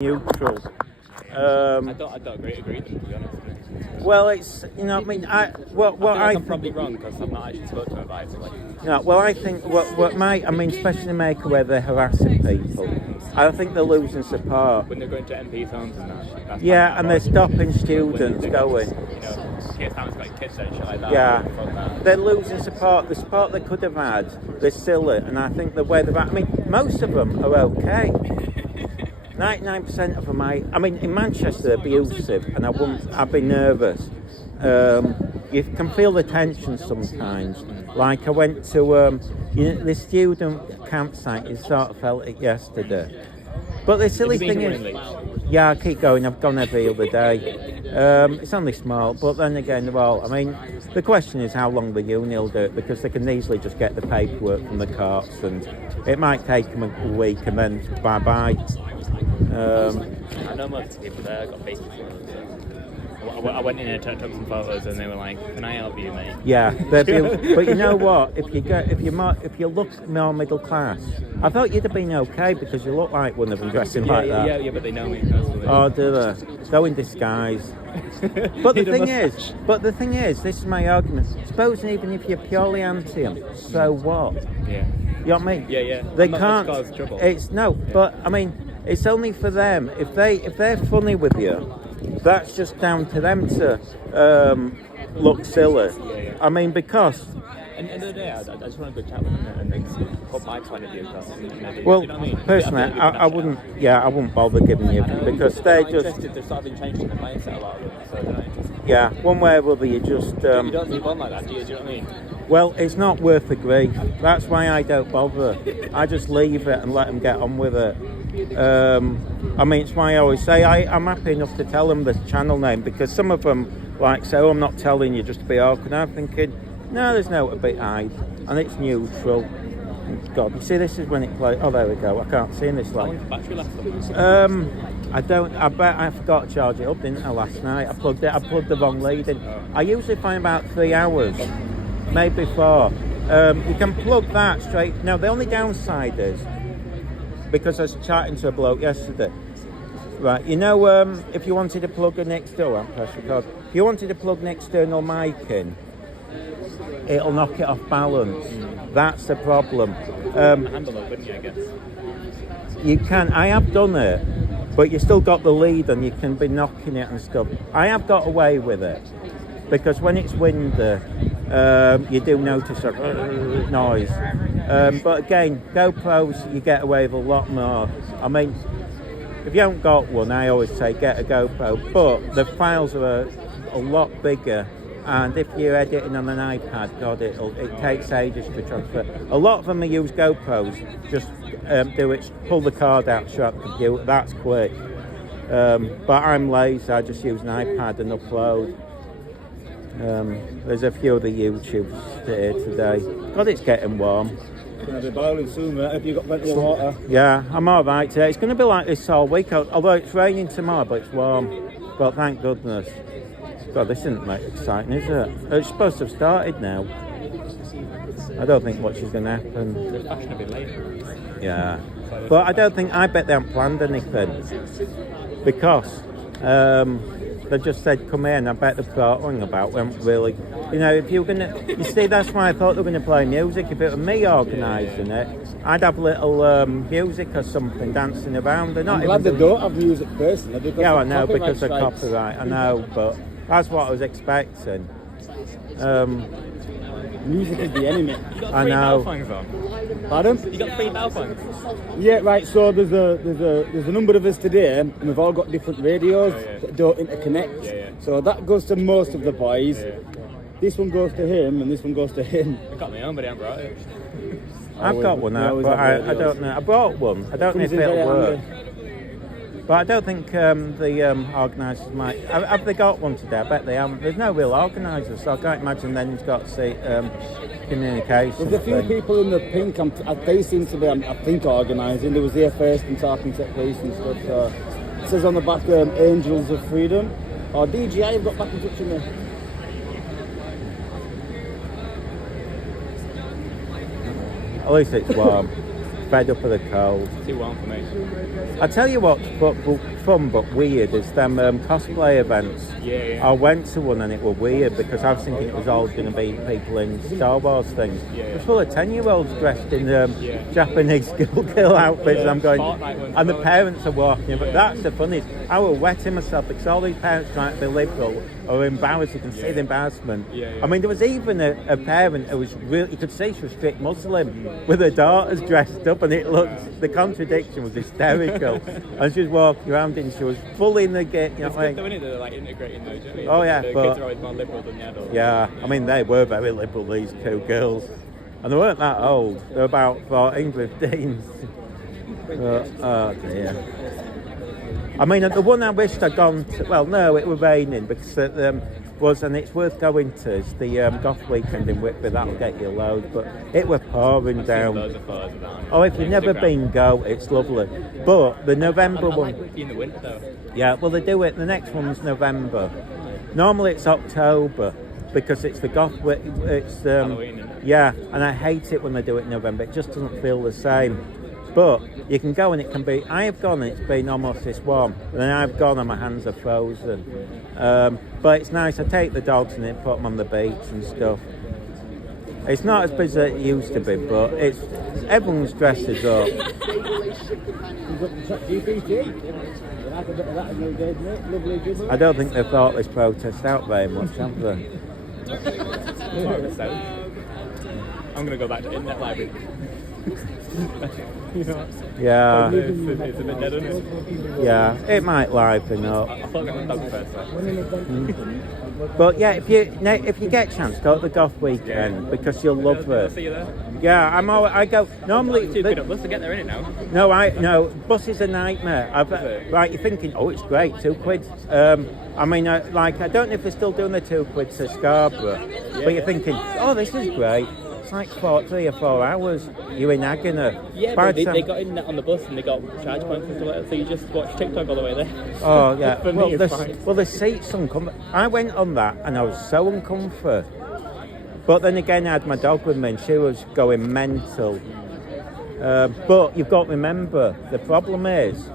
neutral. I don't agree with them, to be honest. Well, it's I mean, I'm probably wrong because I've not actually spoken to them about it. I think especially in America where they're harassing people, I think they're losing support. When they're going to MPs' homes and that. Yeah, and they're stopping students going. Kids homes like kids and shit like that. Yeah, they're losing support. The support they could have had, they're still it, and I think the way they've. I mean, most of them are okay. 99% of them, I mean, in Manchester, abusive, and I'd be nervous. You can feel the tension sometimes. Like I went to, the student campsite, you sort of felt it yesterday. But the silly thing is, yeah, I keep going, I've gone every other day. It's only small, but then again, the question is how long the uni will do it, because they can easily just get the paperwork from the courts, and it might take them a week, and then bye-bye. I know most of the people there got Facebook photos. I went in and took some photos, and they were like, "Can I help you, mate?" Yeah, but you know what? If you look more middle class, I thought you'd have been okay because you look like one of them dressing like that. Yeah, but they know me personally. Oh, do they? Go in disguise. But the thing is, this is my argument. Supposing even if you're purely anti them, so what? Yeah. You know what I mean? Yeah. They can't. Cause trouble. But I mean, it's only for them. If they're funny with you, that's just down to them to look silly. Yeah. I mean, because. And the other day, I just want to go chat with them and put my point of view across. Well, you know what I mean? personally, I wouldn't. Yeah, I wouldn't bother giving you because they're just. They're sort of been changed in the mindset a lot of them, so they're not interested. Yeah, one way or other, you just. You don't move on like that, do you? Do you know what I mean? Well, it's not worth the grief. That's why I don't bother. I just leave it and let them get on with it. I mean, it's why I always say I'm happy enough to tell them the channel name, because some of them say, "Oh, I'm not telling you just to be awkward." I'm thinking, no, there's no to be hide, and it's neutral. God, you see, this is when it plays. Oh, there we go. I can't see in this light. How long's the battery left on? I don't. I bet I forgot to charge it up, didn't I, last night? I plugged the wrong lead in. I usually find about 3 hours, maybe 4. You can plug that straight. Now, the only downside is, because I was chatting to a bloke yesterday, right, if you wanted to plug an external, press record, if you wanted to plug an external mic in, it'll knock it off balance. That's the problem. Handle it, wouldn't you, I guess? You can, I have done it, but you still got the lead and you can be knocking it and stuff. I have got away with it, because when it's windy, you do notice a noise. But again, GoPros, you get away with a lot more. I mean, if you haven't got one, I always say get a GoPro, but the files are a lot bigger, and if you're editing on an iPad, God, it takes ages to transfer. A lot of them use GoPros, just pull the card out, shut the computer, that's quick. But I'm lazy, I just use an iPad and upload. There's a few of the YouTubers here today. God, it's getting warm. It's going to be boiling soon, mate. Have you got plenty of water? Yeah, I'm alright today. It's going to be like this all week, although it's raining tomorrow, but it's warm. Well, thank goodness. God, this isn't that exciting, is it? It's supposed to have started now. I don't think much is going to happen. The fashion a bit late. Yeah. But I bet they haven't planned anything. Because they just said come in. I bet the thought about when really, if you're going to, you see, that's why I thought they were going to play music. If it were me organising it, I'd have little music or something dancing around. They're not. I'm glad they don't have music personally. Yeah, I know, because of copyright. I know, but that's what I was expecting. Music is the enemy. I know. Pardon? You got 3 bell phones? Yeah, right. So there's a number of us today, and we've all got different radios that don't interconnect. Yeah. So that goes to most of the boys. Yeah. This one goes to him, and this one goes to him. I got my own, but I haven't brought it. I've got one now, but I don't know. I brought one. I don't know if it'll work. But I don't think the organisers might. Have they got one today? I bet they haven't. There's no real organisers, so I can't imagine then you've got to see communication. There's a few people in the pink, they seem to be, I think, organising. They was there first and talking to the police and stuff. So it says on the back, Angels of Freedom. Or DJI have got back in touch with me. At least it's warm. fed up of the cold. Too warm for me. I tell you what's fun but weird is them cosplay events. Yeah. I went to one and it was weird because I was thinking it was all going to be people in Star Wars things. Yeah. It was full of 10-year-olds dressed in Yeah. Japanese girl outfits. And I'm going, Fortnite ones and the as well. parents are walking. But that's the funniest. I was wetting myself because all these parents trying to be liberal or embarrassed. You can see the embarrassment. Yeah. I mean, there was even a parent who was really, you could see she was strict Muslim with her daughters dressed up, and it looked, the contradiction was hysterical. And she was walking around and she was fully in the gate, you know It's what I good though, mean? isn't it? They're like integrating those. Do you know Oh, what I yeah, mean? The but- kids are always more liberal than the adults. Yeah, I mean, they were very liberal, these two girls. And they weren't that old. They were about 14, 15. Oh dear. I mean, the one I wished I'd gone to, well, no, it was raining because and it's worth going to, is the Goth Weekend in Whitby. That'll get you a load, but it was pouring down. Loads of photos of that on Oh, if you've never Instagram. been, go. It's lovely. But the November I one, like Whitby in the winter though. yeah, well, they do it. The next one's November. Normally it's October because it's the Goth. It's Halloween, isn't it? yeah, and I hate it when they do it in November. It just doesn't feel the same. But you can go and it can be. I have gone and it's been almost this warm, and then I've gone and my hands are frozen. But it's nice. I take the dogs and put them on the beach and stuff. It's not as busy as it used to be, but it's everyone's dresses up. You've got the ChatGPT. You like a bit of that in your days, mate? Lovely, good. I don't think they've thought this protest out very much, have they? So, I'm gonna go back to Internet Library. You know, Yeah, it's a bit dead, isn't it? yeah. It might liven up. I thought I got the dog first. Though. But yeah, if you get a chance, go to the Goth Weekend because you'll love I'll it. see you there. Yeah, I go normally. Too good up bus to get there, innit now? No, bus is a nightmare. Right, you're thinking, oh, it's great, £2. I mean, I don't know if they're still doing the £2 to Scarborough, but you're thinking, oh, this is great. It's like 3 or 4 hours. You're in agony. Yeah, By but the they time- got in on the bus and they got charge points and stuff like that, so you just watch TikTok all the way there. Oh yeah. For me, it's fine. The seats uncomfortable. I went on that and I was so uncomfortable. But then again, I had my dog with me and she was going mental. But you've got to remember, the problem is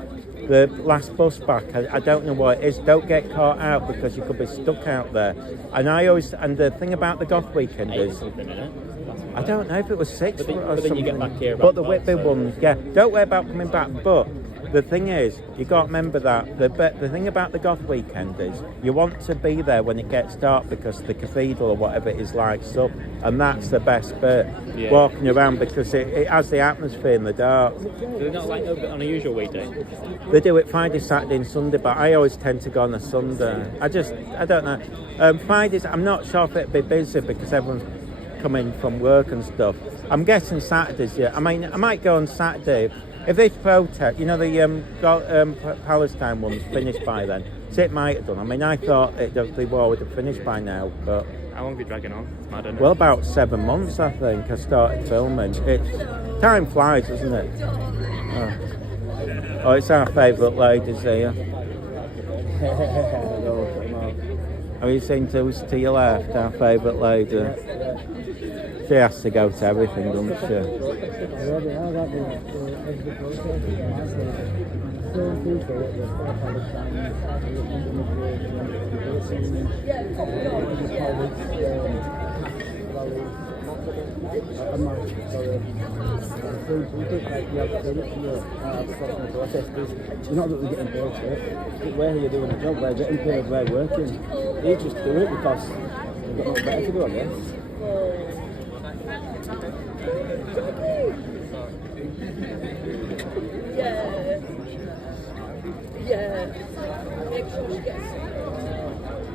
the last bus back. I don't know what it is. Don't get caught out because you could be stuck out there. And the thing about the Goth Weekend is, Something in it. I don't know if it was 6 But then- or but then something. you get back here But about the Whitby 12, so- ones, yeah. Don't worry about coming back. But the thing is, you got to remember that the thing about the Goth Weekend is you want to be there when it gets dark because the cathedral or whatever it is lights up, and that's the best bit. Yeah. Walking around because it has the atmosphere in the dark. Do they not like open on a usual weekday? They do it Friday, Saturday, and Sunday, but I always tend to go on a Sunday. I don't know. Fridays, I'm not sure if it'd be busy because everyone's coming from work and stuff. I'm guessing Saturdays, yeah. I mean, I might go on Saturday if this protest, you know, the Palestine one's finished by then. So it might have done. I mean, I thought the war would have finished by now, but How long have you dragging on? It's mad, isn't it? well, about 7 months, I think. I started filming. Time flies, doesn't it? Oh, it's our favourite ladies here. Have you seen to your left, our favourite lady? She has to go to everything, doesn't she? You're not really getting paid for it. Where are you doing a job? We're getting paid, we're working. You just do it because you've got nothing better to do, I guess. Yeah. Make sure she gets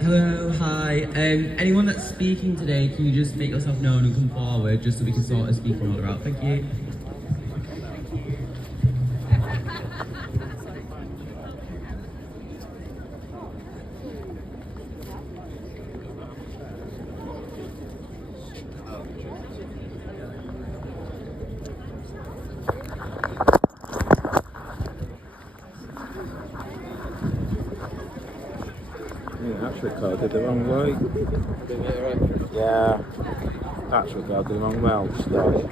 Hello, hi. Anyone that's speaking today, can you just make yourself known and come forward just so we can sort a speaking order out? Thank you. think that's recorded the wrong way. Yeah, that's recorded the wrong way. I'll start it.